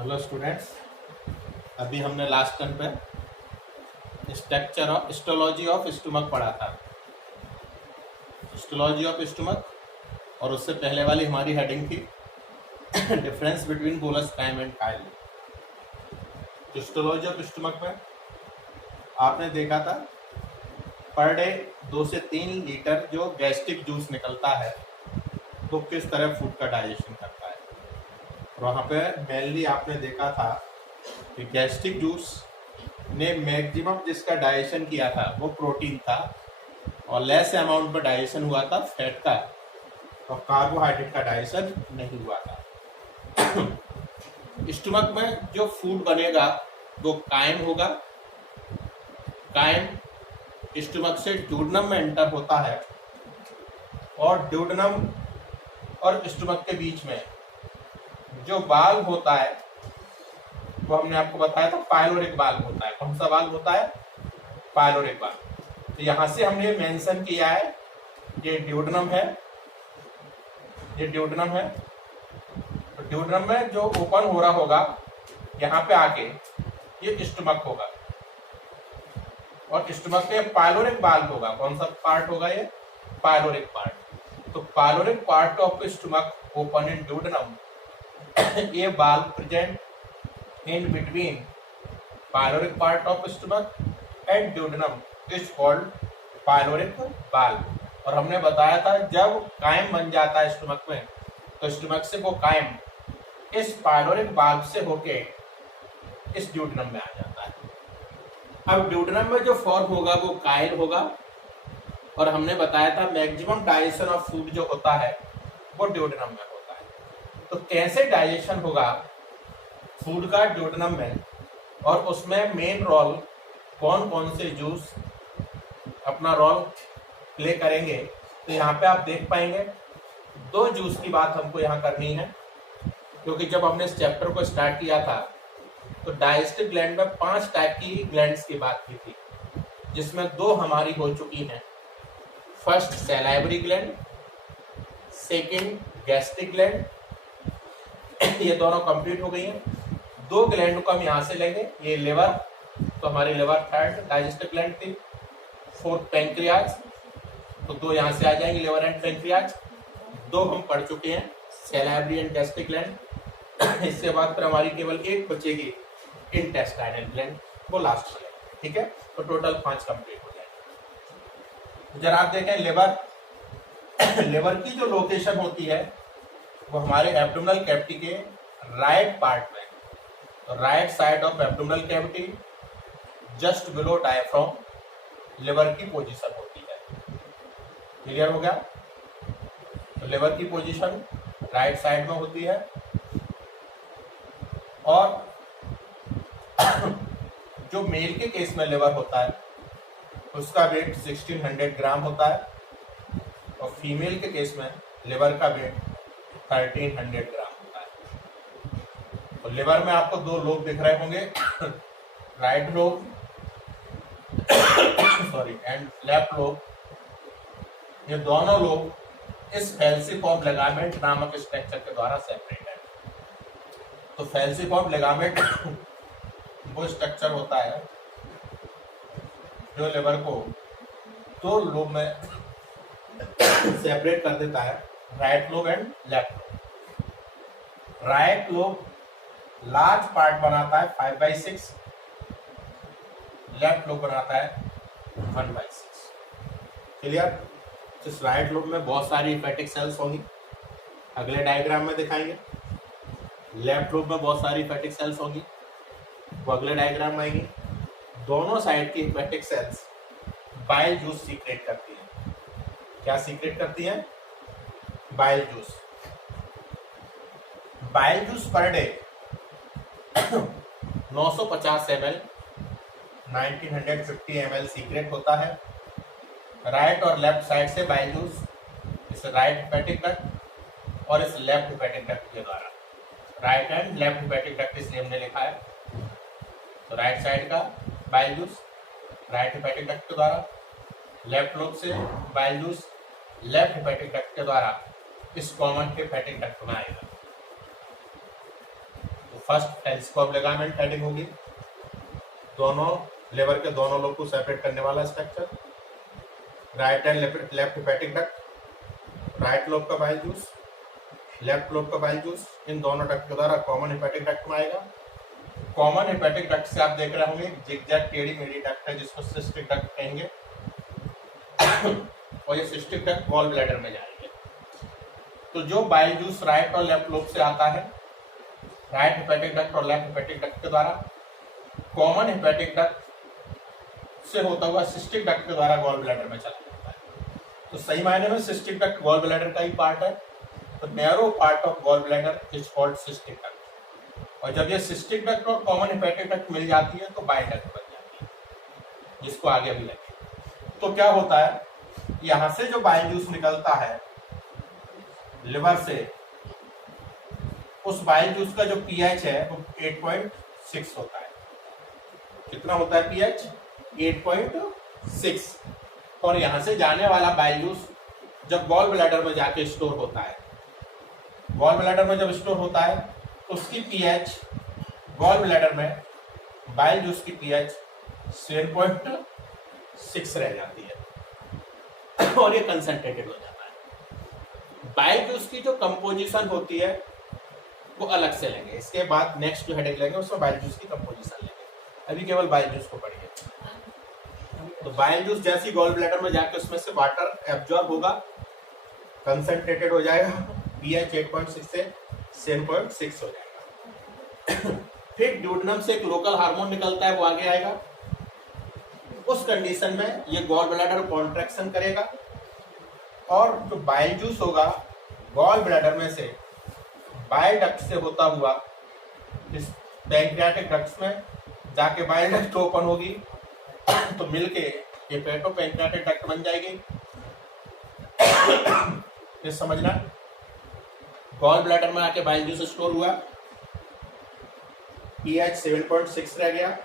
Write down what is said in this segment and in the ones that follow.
Hello students. अभी हमने last term पे structure of histology of stomach पढ़ा था। हिस्टोलॉजी ऑफ स्टमक, और उससे पहले वाली हमारी हेडिंग थी difference between bolus chyme and chyle. Histology of stomach में आपने देखा था पर डे 2 से 3 लीटर जो गैस्ट्रिक जूस निकलता है वो किस तरह फूड का डाइजेशन करता है। और वहाँ पे मेनली आपने देखा था कि गैस्ट्रिक जूस ने मैक्सिमम जिसका डाइजेशन किया था वो प्रोटीन था और लेस अमाउंट पर डाइजेशन हुआ था फैट का, और कार्बोहाइड्रेट का डाइजेशन नहीं हुआ था। स्टमक में जो फूड बनेगा वो कायम होगा। कायम स्टमक से ड्यूडनम में एंटर होता है और ड्यूडनम और स्टमक के बीच में जो बाल्व होता है वो हमने आपको बताया था पाइलोरिक बाल्व होता है। कौन सा बाल्व होता है? पाइलोरिक बाल्व। तो यहाँ से हमने मेंशन किया है ये ड्यूडनम है, ये ड्यूडनम है। तो ड्यूडनम में जो ओपन हो रहा होगा यहाँ पे आके ये स्टमक होगा और स्टमक में पाइलोरिक बाल्व होगा। कौन सा पार्ट होगा? ये पाइलोरिक पार्ट। तो pyloric part of stomach open in duodenum, ये valve present in between pyloric part of stomach and duodenum is called pyloric valve। और हमने बताया था जब कायम बन जाता है स्टमक में तो स्टमक से वो कायम इस पाइलोरिक वाल्व से होके इस ड्यूडेनम में आ जाता है। अब ड्यूडेनम में जो फॉर्म होगा वो काइल होगा, और हमने बताया था मैक्सिमम डाइजेशन ऑफ फूड जो होता है वो ड्यूडेनम में होता है। तो कैसे डाइजेशन होगा फूड का ड्यूडेनम में, और उसमें मेन रोल कौन कौन से जूस अपना रोल प्ले करेंगे, तो यहाँ पे आप देख पाएंगे 2 जूस की बात हमको यहाँ करनी है। क्योंकि जब हमने इस चैप्टर को स्टार्ट किया था तो डाइजेस्टिव ग्लैंड में 5 टाइप की ग्लैंड्स की बात की थी, जिसमें 2 हमारी हो चुकी हैं। First salivary gland, second gastric gland, ये दोनों कंप्लीट हो गई हैं। 2 ग्लैंड को हम यहाँ से लेंगे। ये लिवर, तो हमारी लिवर थर्ड डाइजेस्टिव ग्लैंड थी। 4th पैंक्रियाज, तो 2 यहाँ से आ जाएंगे, लिवर एंड पैंक्रियाज। 2 हम पढ़ चुके हैं, सैलाइवरी एंड गैस्ट्रिक ग्लैंड। इसके बाद फिर हमारी केवल एक बचेगी इंटेस्टाइनल ग्लैंड, वो लास्ट में। ठीक है, तो टोटल 5 कंप्लीट हो जाएंगे। जरा आप देखें लिवर, लिवर की जो लोकेशन होती है वो हमारे एब्डोमिनल कैविटी के राइट पार्ट में, right side of abdominal cavity just below diaphragm liver की पोजीशन होती है। क्लियर हो गया? तो लिवर की पोजीशन राइट साइड में होती है, और जो मेल के केस में लिवर होता है उसका वेट 1600 ग्राम होता है, और फीमेल के केस में लिवर का वेट 1300 ग्राम होता है। तो लिवर में आपको 2 लोब दिख रहे होंगे, right lobe sorry and left lobe. ये दोनों लोब इस फैल्सिफॉर्म लिगामेंट नामक स्ट्रक्चर के द्वारा सेपरेट है। तो फैल्सिफॉर्म लिगामेंट वो स्ट्रक्चर होता है जो लिवर को 2 लोब में सेपरेट कर देता है, right lobe and left lobe. Right lobe large part बनाता है 5/6, लेफ्ट लोब बनाता है 1/6। क्लियर? इस राइट लोब में बहुत सारी हेपेटिक सेल्स होंगी, अगले डायग्राम में दिखाएंगे। लेफ्ट लोब में बहुत सारी हेपेटिक सेल्स होंगी, वो अगले डायग्राम में आएंगी। दोनों साइड की hepatic sales bile juice secrete करती हैं। क्या सीक्रेट करती हैं? Bile juice. Bile juice per day 950 ml 1950 ml secret होता है। राइट और लेफ्ट साइड से बाइल जूस इस राइट हेपेटिक डक्ट और इस लेफ्ट हेपेटिक डक्ट के द्वारा, right and left hepatic duct इसलिए हमने लिखा है। तो राइट साइड का bile juice right hepatic duct के द्वारा, लेफ्ट लोब से bile juice left hepatic duct के द्वारा इस कॉमन हेपेटिक डक्ट में आएगा। फर्स्ट हेल्सकॉप लिगामेंट हेडिंग होगी, दोनों लिवर के दोनों लोब को सेपरेट करने वाला structure, right and left hepatic duct, right lobe का बाइल जूस, लेफ्ट लोब का बाइल जूस, इन दोनों डक्ट के द्वारा कॉमन हेपेटिक डक्ट में आएगा। कॉमन हेपेटिक डक्ट से आप देख रहे होंगे जिगजैग टेढ़ी मेढ़ी डक्ट है जिसको सिस्टिक डक्ट कहेंगे और ये सिस्टिक डक्ट गॉल ब्लैडर में जाएंगे। तो जो बाइल जूस राइट और लेफ्ट लोब से आता है, राइट हेपेटिक डक्ट और लेफ्ट हेपेटिक डक्ट के द्वारा, कॉमन हेपेटिक डक्ट से होता हुआ सिस्टिक डक्ट के द्वारा गॉल ब्लैडर में चला जाता है। तो सही मायने में सिस्टिक डक्ट गॉल ब्लैडर का ही पार्ट है। तो narrow part of gall bladder is called cystic duct, और जब ये सिस्टिक डक्ट और कॉमन हेपेटिक डक्ट मिल जाती है तो बाइल डक्ट बन जाती है, जिसको आगे भी लगे। तो क्या होता है, यहां से जो बाइल जूस निकलता है लिवर से, उस बाइल जूस का जो पीएच है वो 8.6 होता है। कितना होता है पीएच? 8.6। और यहां से जाने वाला बाइल जूस जब गॉल ब्लैडर में जाके स्टोर होता है, गॉल ब्लैडर में जब स्टोर होता है तो उसकी पीएच, गॉल ब्लैडर में बाइल जूस की पीएच 7.6 रह जाती है और ये कंसंट्रेटेड हो जाता है। बाइल जूस की जो कंपोजिशन होती है वो अलग से लेंगे, इसके बाद नेक्स्ट जो हेडेक लेंगे उसमें बाइल जूस की कंपोजिशन लेंगे। अभी केवल बाइल जूस को पढ़िए। तो बाइल जूस जैसी गॉल ब्लैडर में जाके उसमें से वाटर एब्जॉर्ब होगा, कंसंट्रेटेड हो जाएगा, पीएच 8.6 से 7.6 हो जाएगा। फिर ड्यूडेनम से एक लोकल हार्मोन निकलता है, वो आगे आएगा। उस कंडीशन में ये गॉल ब्लैडर कॉन्ट्रैक्शन करेगा और जो बाइल जूस होगा गॉल ब्लैडर में से बाइल डक्ट से होता हुआ इस पैंक्रियाटिक डक्ट्स में जाके बाइल डक्ट ओपन होगी तो मिलके ये पेटो पैंक्रियाटिक डक्ट बन जाएगी। ये समझना, गॉल ब्लैडर में आके बाइल जूस स्टोर हुआ, पीएच 7.6 रह गया,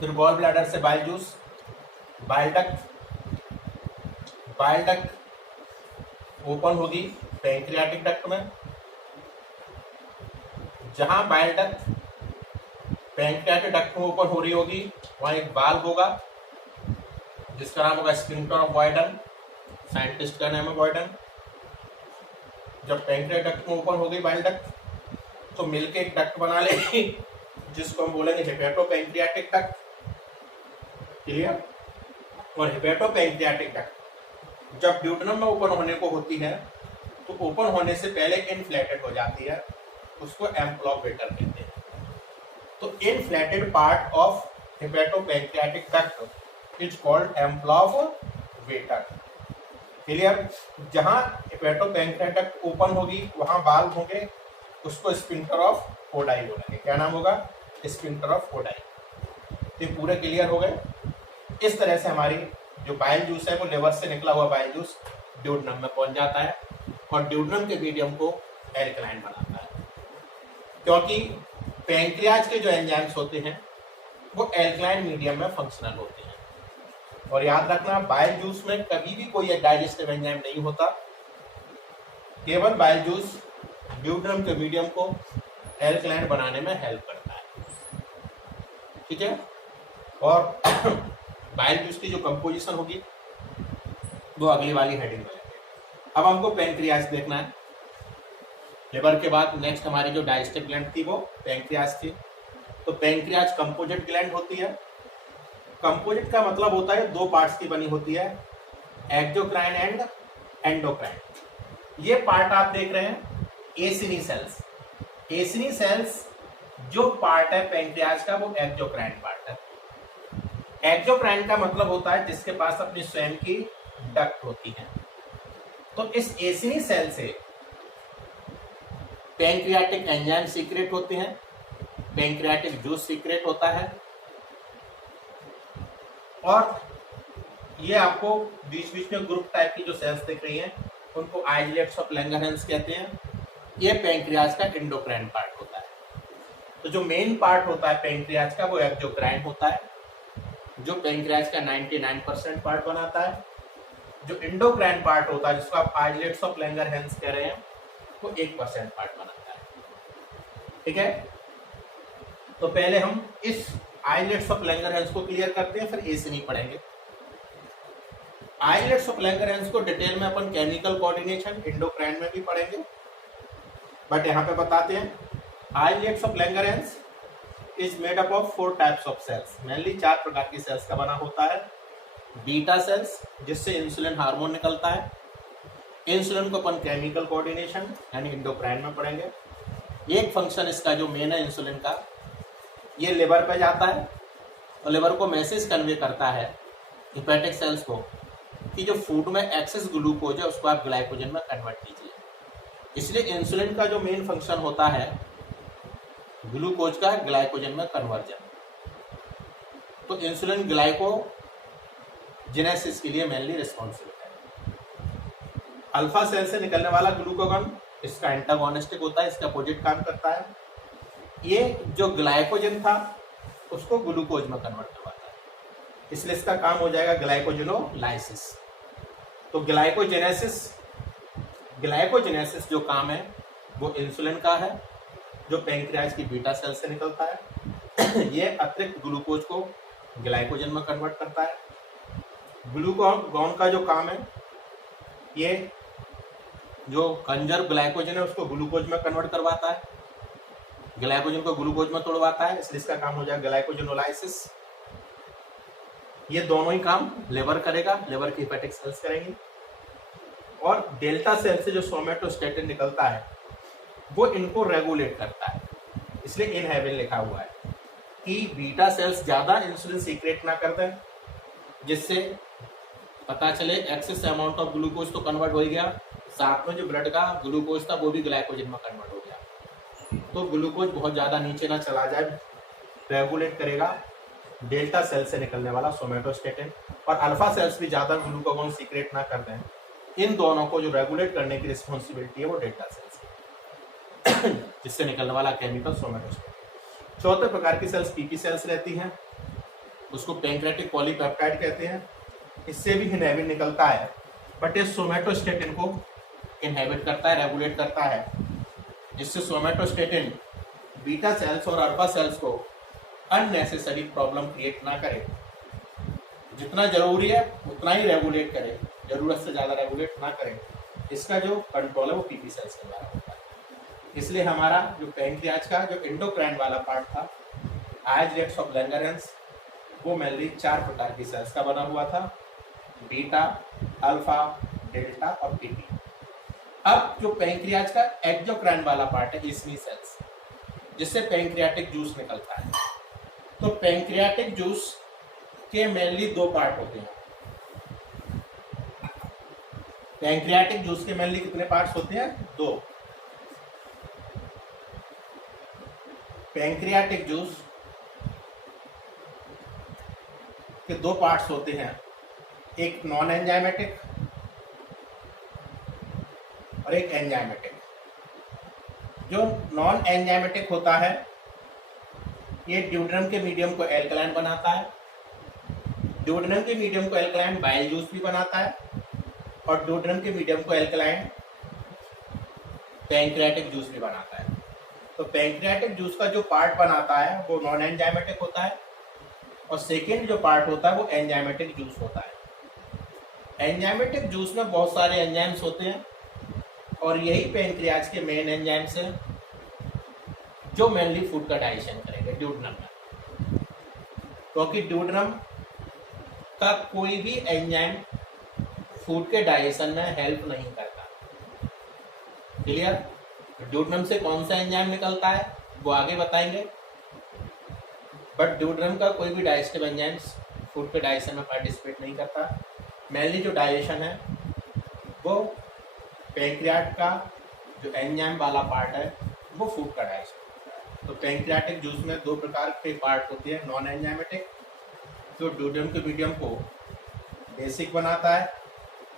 फिर गॉल ब्लैडर से bile juice bile duct open होगी पैंक्रियाटिक डक्ट में। जहां बाइल डक्ट पैंक्रियाटिक डक्ट में ओपन हो रही होगी वहां एक वाल्व होगा जिसका नाम होगा स्फिंक्टर ऑफ बॉयडन, साइंटिस्ट का नाम है बॉयडन। जब पैंक्रियाटिक डक्ट में ओपन हो गई बाइल डक्ट तो मिलके एक डक्ट बना लेगी जिसको हम बोलेंगे हेपेटो पैंक्रियाटिक डक्ट। क्लियर? और हेपेटो पैंक्रियाटिक डक्ट जब ड्यूडेनम में ओपन होने को होती है तो ओपन होने से पहले इनफ्लेटेड हो जाती है, उसको एम्प्लॉवेटर कहते हैं। तो inflated part of hepatopancreatic duct is called ampulla of Vater. Clear? जहां हेपेटो पैंक्रियाटिक डक्ट ओपन होगी वहां वाल्व होंगे, उसको स्फिंक्टर ऑफ फोडाई बोलेंगे। क्या नाम होगा? Sphincter of Oddi. ये पूरे क्लियर हो गए। इस तरह से हमारी जो बाइल जूस है वो लिवर से निकला हुआ बाइल जूस ड्यूडेनम में पहुंच जाता है और ड्यूडेनम के मीडियम को एल्कलाइन बनाता है, क्योंकि पैंक्रियाज के जो एंजाइम्स होते हैं वो एल्कलाइन मीडियम में फंक्शनल होते हैं। और याद रखना, बाइल जूस में कभी भी कोई डाइजेस्टिव एंजाइम नहीं होता, केवल बाइल जूस ड्यूडेनम के मीडियम को एल्कलाइन बनाने में हेल्प करता है। ठीक है? और बाइल जूस की जो कंपोजिशन होगी वो अगली वाली हेडिंग में। अब हमको पैंक्रियाज देखना है। लिवर के बाद नेक्स्ट हमारी जो डाइजेस्टिव ग्लैंड थी वो पैंक्रियाज थी। तो पैंक्रियाज कंपोजिट ग्लैंड होती है। कंपोजिट का मतलब होता है दो पार्ट्स की बनी होती है, एक्सोक्राइन एंड एंडोक्राइन। ये पार्ट आप देख रहे हैं एसिनी सेल्स। एसिनी सेल्स जो पार्ट है पैंक्रियाज का वो एक्सोक्राइन पार्ट है। एक्सोक्राइन का मतलब होता है जिसके पास अपनी स्वयं की डक्ट होती है। तो इस एसिनी सेल से पैंक्रियाटिक एंजाइम सीक्रेट होते हैं, पैंक्रियाटिक जूस सीक्रेट होता है और ये आपको बीच बीच में ग्रुप टाइप की जो सेल्स दिख रही हैं उनको आइलेट्स ऑफ लैंगरहैंस कहते हैं। ये पैंक्रियाज का एंडोक्राइन पार्ट होता है। तो जो मेन पार्ट होता है पैंक्रियाज का वो एक्सोक्राइन होता है, जो पैंक्रियाज का 99% पार्ट बनाता है। जो एंडोक्राइन पार्ट होता है, जिसको आप आइलेट्स ऑफ लैंगरहैंस कह रहे हैं, वो 1% पार्ट बनाता है। ठीक है, तो पहले हम इस आइलेट्स ऑफ लैंगरहैंस को क्लियर करते हैं, फिर ए से नहीं पढ़ेंगे। आइलेट्स ऑफ लैंगरहैंस को डिटेल में अपन केमिकल कोऑर्डिनेशन एंडोक्राइन में भी पढ़ेंगे, बट यहाँ पे बताते हैं islets of Langerhans is made up of 4 types of cells. Mainly 4 प्रकार की सेल्स का बना होता है। बीटा सेल्स, जिससे इंसुलिन हार्मोन निकलता है। इंसुलिन को अपन केमिकल कोऑर्डिनेशन यानी एंडोक्राइन में पढ़ेंगे। एक फंक्शन इसका जो मेन है इंसुलिन का, ये लिवर पे जाता है और लिवर को मैसेज कन्वे करता है हिपैटिक सेल्स को कि जो फूड में एक्सेस ग्लूकोज है उसको आप ग्लाइकोजन में कन्वर्ट कीजिए। इसलिए इंसुलिन का जो मेन फंक्शन होता है ग्लूकोज का ग्लाइकोजन में कन्वर्जन। तो इंसुलिन ग्लाइकोजेनेसिस के लिए मेनली रिस्पॉन्सिबल है। अल्फा सेल से निकलने वाला ग्लूकागॉन इसका एंटागोनिस्टिक होता है, इसका अपोजिट काम करता है। ये जो ग्लाइकोजन था उसको ग्लूकोज में कन्वर्ट करवाता है, इसलिए इसका काम हो जाएगा ग्लाइकोजेनोलाइसिस। तो ग्लाइकोजेनेसिस जो काम है वो इंसुलिन का है, जो पैंक्रियाज की बीटा सेल से निकलता है। ये अतिरिक्त ग्लूकोज को ग्लाइकोजन में कन्वर्ट करता है। ग्लूकागॉन का जो काम है, ये जो कंजर्व ग्लाइकोजन है उसको ग्लूकोज में कन्वर्ट करवाता है, ग्लाइकोजन को ग्लूकोज में तोड़वाता है, इसलिए इसका काम हो जाएगा ग्लाइकोजेनोलाइसिस। ये दोनों ही काम लिवर करेगा, लिवर की हेपेटिक सेल्स करेंगी। और डेल्टा सेल से जो सोमेटोस्टेटिन निकलता है वो इनको रेगुलेट करता है, इसलिए इन हेवन लिखा हुआ है कि बीटा सेल्स ज्यादा इंसुलिन सीक्रेट ना कर दें, जिससे पता चले एक्सेस अमाउंट ऑफ ग्लूकोज तो कन्वर्ट हो गया, साथ में जो ब्लड का ग्लूकोज था वो भी ग्लाइकोजन में कन्वर्ट हो गया। तो ग्लूकोज बहुत ज्यादा नीचे ना चला जाए, रेगुलेट करेगा डेल्टा सेल से निकलने वाला सोमेटोस्टेटिन। और अल्फा सेल्स भी ज्यादा ग्लूकागॉन सीक्रेट ना कर दें, इन दोनों को जो रेगुलेट करने की रिस्पॉन्सिबिलिटी है वो डेल्टा सेल्स की, जिससे निकलने वाला केमिकल सोमेटोस्टेटिन। चौथे प्रकार की सेल्स पीपी सेल्स रहती हैं, उसको पैंक्रेटिक पॉलीपेप्टाइड कहते हैं। इससे भी इनहिबिन निकलता है, बट ये सोमेटोस्टेटिन को इनहिबिट करता है, रेगुलेट करता है, जिससे सोमेटोस्टेटिन बीटा सेल्स और अल्फा सेल्स को अननेसेसरी प्रॉब्लम क्रिएट ना करे। जितना जरूरी है उतना ही रेगुलेट करे, जरूरत से ज्यादा रेगुलेट ना करे। इसका जो कंट्रोल है वो पीपी सेल्स के द्वारा होता है। इसलिए हमारा जो पैंक्रियाज का जो एंडोक्राइन वाला पार्ट था, आइलेट्स ऑफ लैंगरहैंस, वो मेनली 4 प्रकार की सेल्स का बना हुआ था, बीटा, अल्फा, डेल्टा और पीपी। अब जो पैंक्रियाज का एक्सोक्राइन वाला पार्ट है, इसमी सेल्स, जिससे पैंक्रियाटिक जूस निकलता है। तो पैंक्रियाटिक जूस के मेनली 2 पार्ट होते हैं। पैंक्रियाटिक जूस के मेनली कितने पार्ट्स होते हैं? 2। पैंक्रियाटिक जूस के 2 पार्ट्स होते हैं, एक नॉन एंजाइमेटिक और एक एंजाइमेटिक। जो नॉन एंजाइमेटिक होता है ये ड्यूडेनम के मीडियम को एल्कलाइन बनाता है, ड्यूडेनम के मीडियम को एल्कलाइन बाइल जूस भी बनाता है, और ड्यूडेनम के मीडियम को एल्कलाइन पैंक्रियाटिक जूस भी बनाता है। तो पैंक्रियाटिक जूस का जो पार्ट बनाता है वो नॉन एंजाइमेटिक होता है, और सेकेंड जो पार्ट होता है वो एंजाइमेटिक जूस होता है। एंजाइमेटिक जूस में बहुत सारे एंजाइम्स होते हैं, और यही पैंक्रियाज के मेन एंजाइम्स हैं जो मेनली फूड का डाइजेशन करेंगे ड्यूडेनम में। क्योंकि ड्यूडेनम का कोई भी एंजाइम फूड के डाइजेशन में हेल्प नहीं करता। क्लियर? ड्यूडेनम से कौन सा एंजाइम निकलता है वो आगे बताएंगे, बट ड्यूडेनम का कोई भी डाइजेस्टिव एंजाइम्स फूड के डाइजेशन में पार्टिसिपेट नहीं करता। मेनली जो डाइजेशन है वो पैंक्रियाट का जो एंजाइम वाला पार्ट है वो फूड का डाइजेशन होता है। तो पैंक्रियाटिक जूस में 2 प्रकार के पार्ट होते हैं, नॉन एंजाइमेटिक जो ड्यूडेनम के मीडियम को बेसिक बनाता है,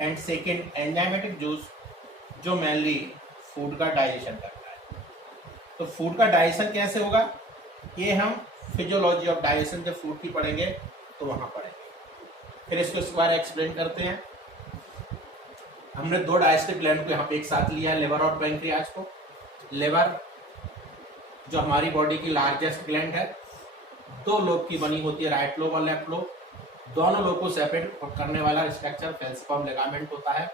एंड सेकेंड एंजाइमेटिक जूस जो मेनली फूड का डाइजेशन करता है। तो फूड का डाइजेशन कैसे होगा ये हम फिजियोलॉजी ऑफ डाइजेशन जब फूड की पढ़ेंगे तो वहाँ पढ़ेंगे। फिर इसको इस बार एक्सप्लेन करते हैं। हमने दो डाइजेस्टिव ग्लैंड को यहाँ पे एक साथ लिया है, लिवर और पैंक्रियाज को। लिवर जो हमारी बॉडी की लार्जेस्ट ग्लैंड है, दो लोब की बनी होती है, राइट लोब और लेफ्ट लोब। दोनों लोब को सेपरेट करने वाला स्ट्रक्चर फेल्सिफॉर्म लिगामेंट होता है।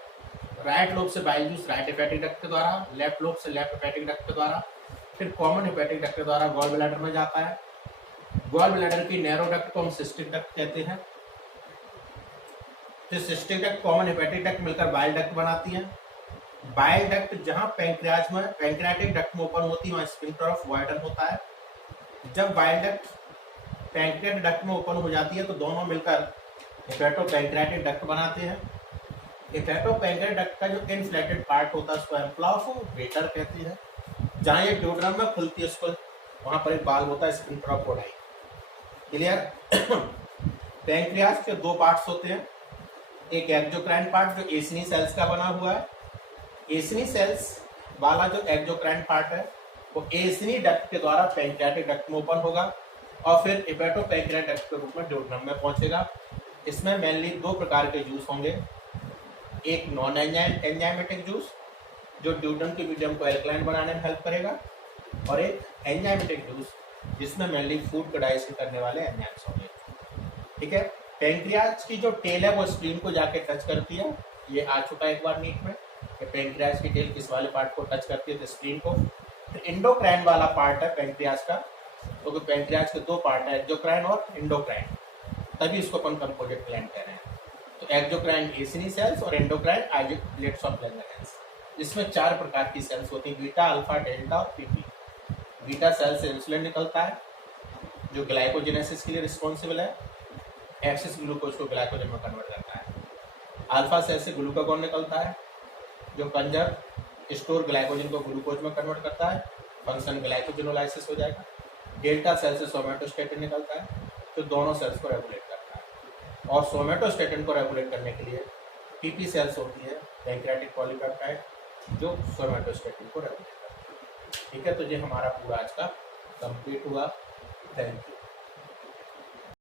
राइट लोब से bile juice right hepatic duct के द्वारा, लेफ्ट लोब से लेफ्ट हेपेटिक डक्ट के द्वारा, फिर कॉमन हेपेटिक डक्ट के द्वारा गॉल ब्लैडर में जाता है। गॉल ब्लैडर की नैरो डक्ट को हम सिस्टिक डक्ट कहते हैं। फिर cystic duct common hepatic duct मिलकर बाइल डक्ट बनाती है। बाइल डक्ट जहां पैंक्रियाज में पैंक्रियाटिक डक्ट में ओपन होती है वहां स्फिंक्टर ऑफ वायडन होता है। जब बाइल डक्ट पैंक्रियाटिक डक्ट में ओपन हो जाती है तो दोनों मिलकर हेपेटोपैंक्रियाटिक डक्ट बनाते हैं। हेपेटोपैंक्रियाटिक डक्ट का जो इनफ्लेटेड पार्ट होता है उसको एम्प्लाफोवेटर कहते हैं। जहां ये ड्यूड्रम में खुलती है उसको वहां पर एक बाल होता है स्फिंक्टर ऑफ वायडन। क्लियर? पैंक्रियाज के दो पार्ट्स होते हैं, एक एक्सोक्राइन पार्ट जो एसिनी सेल्स का बना हुआ है। एसिनी सेल्स वाला जो एक्सोक्राइन पार्ट है वो एसिनी डक्ट के द्वारा पैंक्रियाटिक डक्ट में ओपन होगा और फिर हेपेटोपैंक्रियाटिक डक्ट के रूप में ड्यूड्रम में पहुंचेगा। इसमें मेनली दो प्रकार के जूस होंगे, एक नॉन एंजाइमेटिक जूस जो ड्यूड्रम के मीडियम को एल्कलाइन बनाने में हेल्प करेगा, और एक एंजाइमेटिक जूस जिसमें मेनली फूड का डाइजेशन करने वाले एंजाइम्स होंगे। ठीक है? पैंक्रियाज की जो टेल है वो स्प्लीन को जाके टच करती है। ये आ चुका है एक बार नीट में कि पैंक्रियाज की टेल किस वाले पार्ट को टच करती है, तो स्प्लीन को। फिर इंडोक्राइन वाला पार्ट है पैंक्रियाज का, तो पैंक्रियाज के दो पार्ट है, एक्सोक्राइन और इंडोक्राइन, तभी इसको अपन कंपोजिट ग्लैंड कह रहे हैं। तो एक्सोक्राइन एसिनी सेल्स और इंडोक्राइन आइसोलेट्स ऑफ लैंगरहैंस। इसमें चार प्रकार की सेल्स होती है, बीटा, अल्फा, डेल्टा और पीपी। बीटा सेल से इंसुलिन निकलता है जो ग्लाइकोजेनेसिस के लिए रिस्पॉन्सिबल है, एक्सेस ग्लूकोज को ग्लाइकोजन में कन्वर्ट करता है। अल्फा सेल से ग्लूकागॉन निकलता है जो कंजर्व स्टोर ग्लाइकोजन को ग्लूकोज में कन्वर्ट करता है, फंक्शन ग्लाइकोजेनोलाइसिस हो जाएगा। डेल्टा सेल से सोमेटोस्टेटिन निकलता है जो दोनों सेल्स को रेगुलेट करता है, और सोमेटोस्टेटिन को रेगुलेट करने के लिए पीपी सेल्स होती है, पैंक्रियाटिक पॉलीपेप्टाइड, जो सोमेटोस्टेटिन को रेगुलेट करता है। ठीक है, तो ये हमारा पूरा आज का कंप्लीट हुआ। Thank you.